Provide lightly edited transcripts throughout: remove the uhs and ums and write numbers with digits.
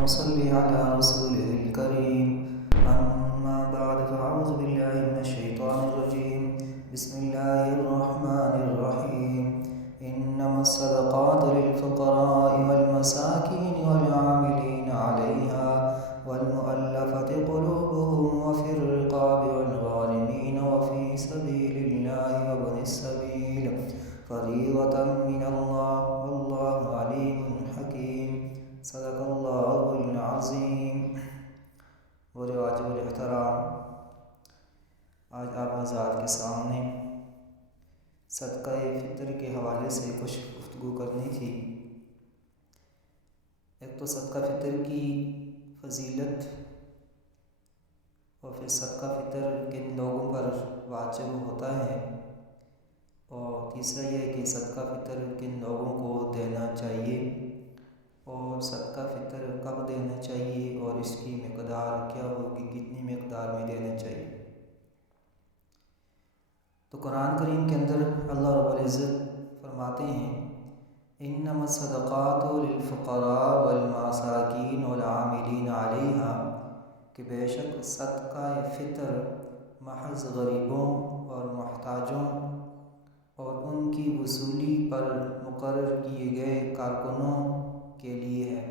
اللهم صل على رسوله الكريم. أما بعد فأعوذ بالله من الشيطان الرجيم. بسم الله الرحمن الرحيم. إنما الصدقات للفقراء والمساكين والعاملين عليها والمؤلفة قلوبهم وفي الرقاب والغارمين وفي سبيل الله وابن السبيل فريضة من الله والله عليم حكيم. صدق اللہ العظیم. بڑے واجب الاحترام، آج آپ حضرات کے سامنے صدقہ فطر کے حوالے سے کچھ گفتگو کرنی تھی. ایک تو صدقہ فطر کی فضیلت اور پھر صدقہ فطر کن لوگوں پر واجب ہوتا ہے، اور تیسرا یہ کہ صدقہ فطر کن لوگوں کو دینا چاہیے اور صدقہ فطر کب دینا چاہیے اور اس کی مقدار کیا ہوگی، کتنی مقدار میں دینا چاہیے. تو قرآن کریم کے اندر اللہ رب العزت فرماتے ہیں انما الصدقات للفقراء والمساکین والعاملین علیہا، کہ بے شک صدقہ فطر محض غریبوں اور محتاجوں اور ان کی وصولی پر مقرر کیے گئے کارکنوں کے لیے ہے.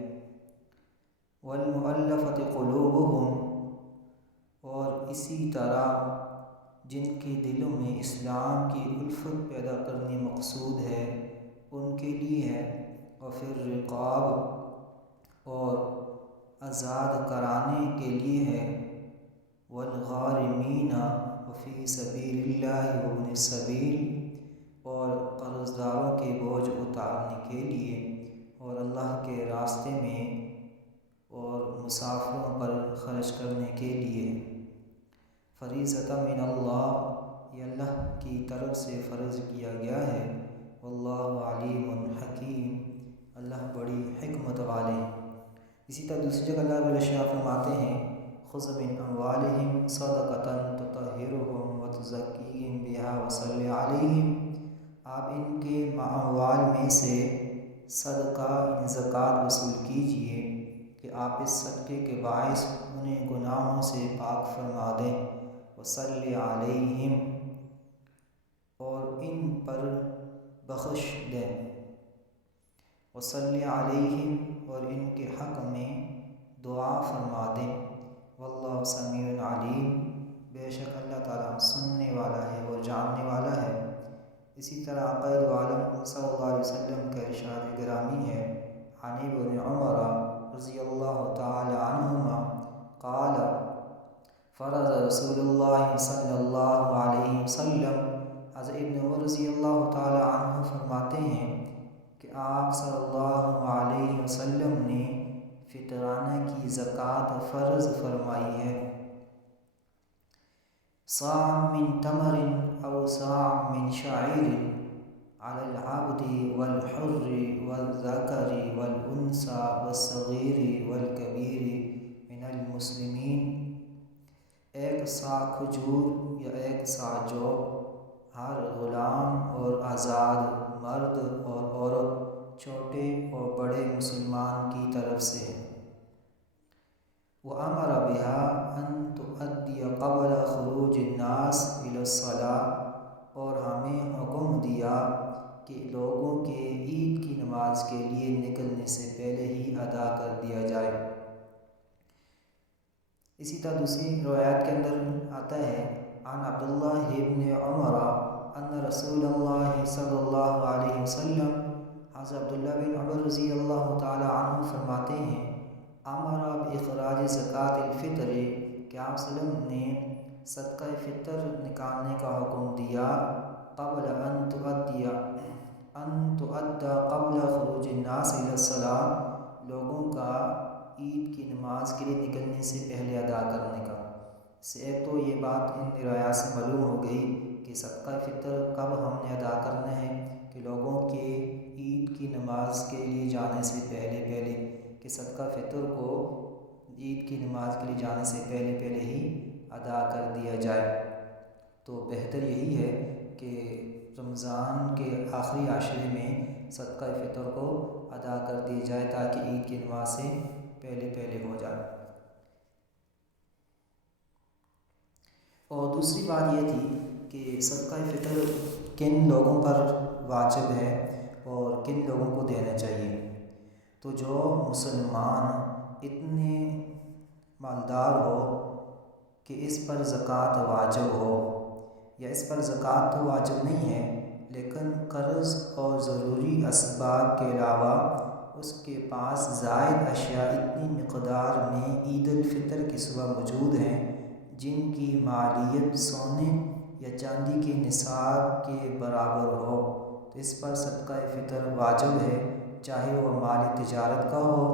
والمؤلفۃ قلوبہم، اور اسی طرح جن کے دلوں میں اسلام کی الفت پیدا کرنی مقصود ہے ان کے لیے ہے. وفی الرقاب، اور آزاد کرانے کے لیے ہے. والغارمین وفی سبیل اللہ وابن السبیل، اور قرض داروں کے بوجھ اتارنے کے لیے اور اللہ کے راستے میں اور مسافروں پر خرچ کرنے کے لیے. فریضۃ من اللہ، یہ اللہ کی طرف سے فرض کیا گیا ہے. واللہ علیم حکیم، اللہ بڑی حکمت والے. اسی طرح دوسری جگہ اللہ رب العزت فرماتے ہیں خذ من اموالہم صدقۃ تطہرہم وتزکیہم بہا وصلی علیہم، آپ ان کے اموال میں سے صدقہ زکوٰۃ وصول کیجئے کہ آپ اس صدقے کے باعث انہیں گناہوں سے پاک فرما دیں. وصلی علیہم، اور ان پر بخش دیں. وصلی علیہم، اور ان کے حق میں دعا فرما دیں. واللہ سمیع علیم، بے شک اللہ تعالیٰ سننے والا ہے اور جاننے والا ہے. اسی طرح آقا دو عالم صلی اللہ علیہ وسلم کا ارشاد گرامی ہے عن ابن عمر رضی اللہ تعالی عنہما قال فرض رسول اللہ صلی اللہ علیہ وسلم، حضرت ابن عمر رضی اللہ تعالی عنہ فرماتے ہیں کہ آپ صلی اللہ علیہ وسلم نے فطرانہ کی زکوٰۃ فرض فرمائی ہے. صاع من تمر او صاع من شعیر علی العبد والحر والذکر والانثى والصغیر والکبیر من المسلمین، ایک صاع کھجور یا ایک صاع جو ہر غلام اور آزاد مرد اور عورت، چھوٹے اور بڑے مسلمان کی طرف سے ہے. وَأَمَرَ بِهَا أَن تُؤَدِّيَ قَبْلَ خُرُوجِ النَّاسِ إِلَى الصَّلَاةِ، اور ہمیں حکم دیا کہ لوگوں کے عید کی نماز کے لیے نکلنے سے پہلے ہی ادا کر دیا جائے. اسی طرح دوسری روایات کے اندر آتا ہے عن عبداللہ ابن عمر ان رسول اللہ صلی اللہ علیہ وسلم، حضرت عبداللہ بن عمر رضی اللہ تعالی عنہ فرماتے ہیں امر باخراج زکوٰۃ الفطر، کہ آپ صلی اللہ علیہ وسلم نے صدقہ فطر نکالنے کا حکم دیا قبل ان تؤدى قبل خروج الناس الى الصلاة، لوگوں کا عید کی نماز کے لیے نکلنے سے پہلے ادا کرنے کا. سے ایک تو یہ بات ان روایات سے معلوم ہو گئی کہ صدقہ فطر کب ہم نے ادا کرنا ہے، کہ لوگوں کے عید کی نماز کے لیے جانے سے پہلے کہ صدقہ فطر کو عید کی نماز کے لیے جانے سے پہلے ہی ادا کر دیا جائے. تو بہتر یہی ہے کہ رمضان کے آخری عشرے میں صدقہ فطر کو ادا کر دی جائے تاکہ عید کی نماز سے پہلے پہلے ہو جائے۔ اور دوسری بات یہ تھی کہ صدقہ فطر کن لوگوں پر واجب ہے اور کن لوگوں کو دینا چاہیے۔ تو جو مسلمان اتنے مالدار ہو کہ اس پر زکوٰۃ واجب ہو، یا اس پر زکوٰۃ تو واجب نہیں ہے لیکن قرض اور ضروری اسباب کے علاوہ اس کے پاس زائد اشیاء اتنی مقدار میں عید الفطر کے صبح موجود ہیں جن کی مالیت سونے یا چاندی کے نصاب کے برابر ہو، تو اس پر صدقہ فطر واجب ہے، چاہے وہ مال تجارت کا ہو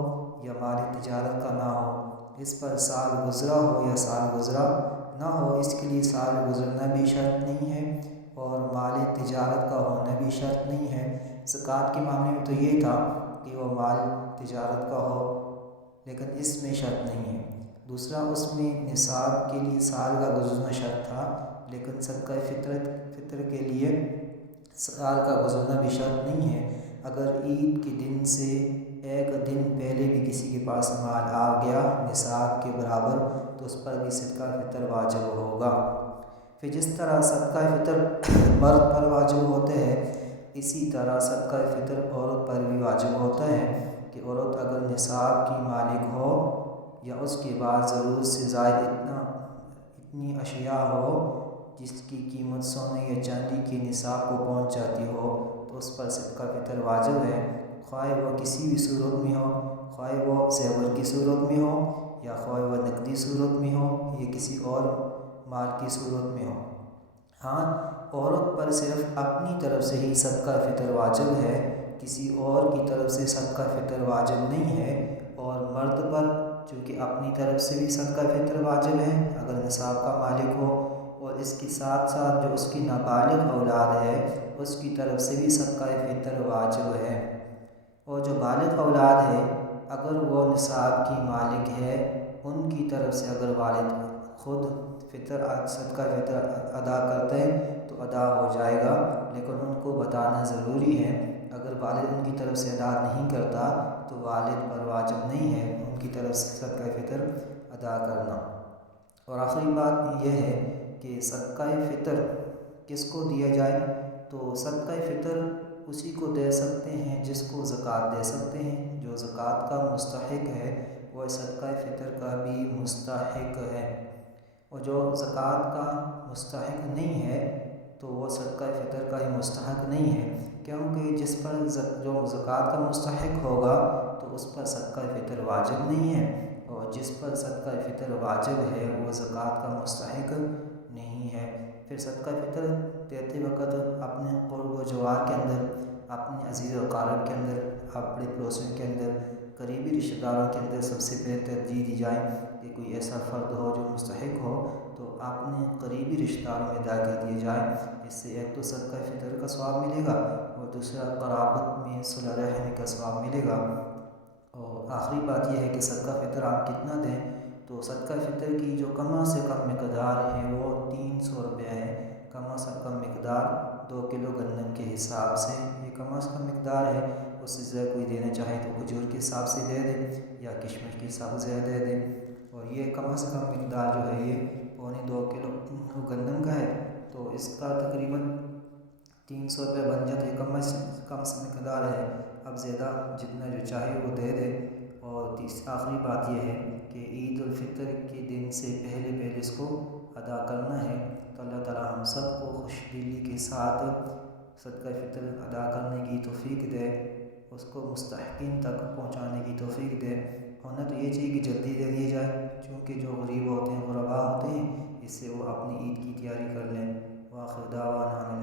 یا مال تجارت کا نہ ہو۔ اس پر سال گزرا ہو یا سال گزرا نہ ہو، اس کے لیے سال گزرنا بھی شرط نہیں ہے اور مال تجارت کا ہونا بھی شرط نہیں ہے۔ زکوٰۃ کے معاملے میں تو یہ تھا کہ وہ مال تجارت کا ہو، لیکن اس میں شرط نہیں ہے۔ دوسرا، اس میں نصاب کے لیے سال کا گزرنا شرط تھا، لیکن صدقہ فطر کے لیے سال کا گزرنا بھی شرط نہیں ہے۔ اگر عید کے دن سے ایک دن پہلے بھی کسی کے پاس مال آ گیا نصاب کے برابر تو اس پر بھی صدقہ فطر واجب ہوگا۔ پھر جس طرح صدقہ فطر مرد پر واجب ہوتے ہیں، اسی طرح صدقہ فطر عورت پر بھی واجب ہوتا ہے کہ عورت اگر نصاب کی مالک ہو یا اس کے بعد ضرورت سے زائد اتنی اشیاء ہو جس کی قیمت سونے یا چاندی کے نصاب کو پہنچ جاتی ہو تو اس پر صدقہ فطر واجب ہے، خواہ وہ کسی بھی صورت میں ہو، خواہ وہ زیور کی صورت میں ہو یا خواہ وہ نقدی صورت میں ہو یا کسی اور مال کی صورت میں ہو۔ ہاں، عورت پر صرف اپنی طرف سے ہی صدقہ فطر واجب ہے، کسی اور کی طرف سے صدقہ فطر واجب نہیں ہے۔ اور مرد پر چونکہ اپنی طرف سے بھی صدقہ فطر واجب ہے اگر نصاب کا مالک ہو، اور اس کے ساتھ ساتھ جو اس کی نابالغ اولاد ہے اس کی طرف سے بھی صدقہ فطر واجب ہے۔ اور جو بالغ اولاد ہے اگر وہ نصاب کی مالک ہے، ان کی طرف سے اگر والد خود صدقہ فطر ادا کرتے ہیں تو ادا ہو جائے گا، لیکن ان کو بتانا ضروری ہے۔ اگر والد ان کی طرف سے ادا نہیں کرتا تو والد پر واجب نہیں ہے ان کی طرف سے صدقہ فطر ادا کرنا۔ اور آخری بات یہ ہے کہ صدقہ فطر کس کو دیا جائے، تو صدقہ فطر اسی کو دے سکتے ہیں جس کو زکوٰۃ دے سکتے ہیں۔ جو زکوٰۃ کا مستحق ہے وہ صدقہ فطر کا بھی مستحق ہے، اور جو زکوٰۃ کا مستحق نہیں ہے تو وہ صدقہ فطر کا ہی مستحق نہیں ہے، کیونکہ جس پر جو زکوٰۃ کا مستحق ہوگا تو اس پر صدقہ فطر واجب نہیں ہے، اور جس پر صدقہ فطر واجب ہے وہ زکوٰۃ کا مستحق نہیں ہے۔ پھر صدقہ فطر دیتے وقت اپنے قرب و جوار کے اندر، اپنے عزیز و اقارب کے اندر، اپنے پڑوسیوں کے اندر، قریبی رشتہ داروں کے اندر سب سے پہلے ترجیح دی جائے کہ کوئی ایسا فرد ہو جو مستحق ہو تو اپنے قریبی رشتہ داروں میں ادا کر دیے جائیں۔ اس سے ایک تو صدقہ فطر کا ثواب ملے گا اور دوسرا قرابت میں صلہ رحمی کا ثواب ملے گا۔ اور آخری بات یہ ہے کہ صدقہ فطر آپ کتنا دیں، تو صدقہ فطر کی جو کم سے کم مقدار ہے وہ 300 روپے ہے۔ کم از کم مقدار 2 کلو گندم کے حساب سے یہ کم از کم مقدار ہے۔ اس سے زیادہ کوئی دینا چاہے تو کھجور کے حساب سے دے دے یا کشمش کے حساب سے دے دے، اور یہ کم از کم مقدار جو ہے یہ 2.25 کلو گندم کا ہے، تو اس کا تقریباً 300 روپے بن جاتے، کم سے کم مقدار ہے۔ اب زیادہ جتنا جو چاہے وہ دے دے۔ اور آخری بات یہ ہے کہ عید الفطر کے دن سے پہلے پہلے اس کو ادا کرنا ہے، تو اللہ تعالی ہم سب کو خوش دلی کے ساتھ صدقہ فطر ادا کرنے کی توفیق دے، اس کو مستحقین تک پہنچانے کی توفیق دے۔ ہونا تو یہ چاہیے کہ جلدی دے دیا جائے، چونکہ جو غریب ہوتے ہیں، غربا ہوتے ہیں، اس سے وہ اپنی عید کی تیاری کر لیں۔ وآخر دعوانا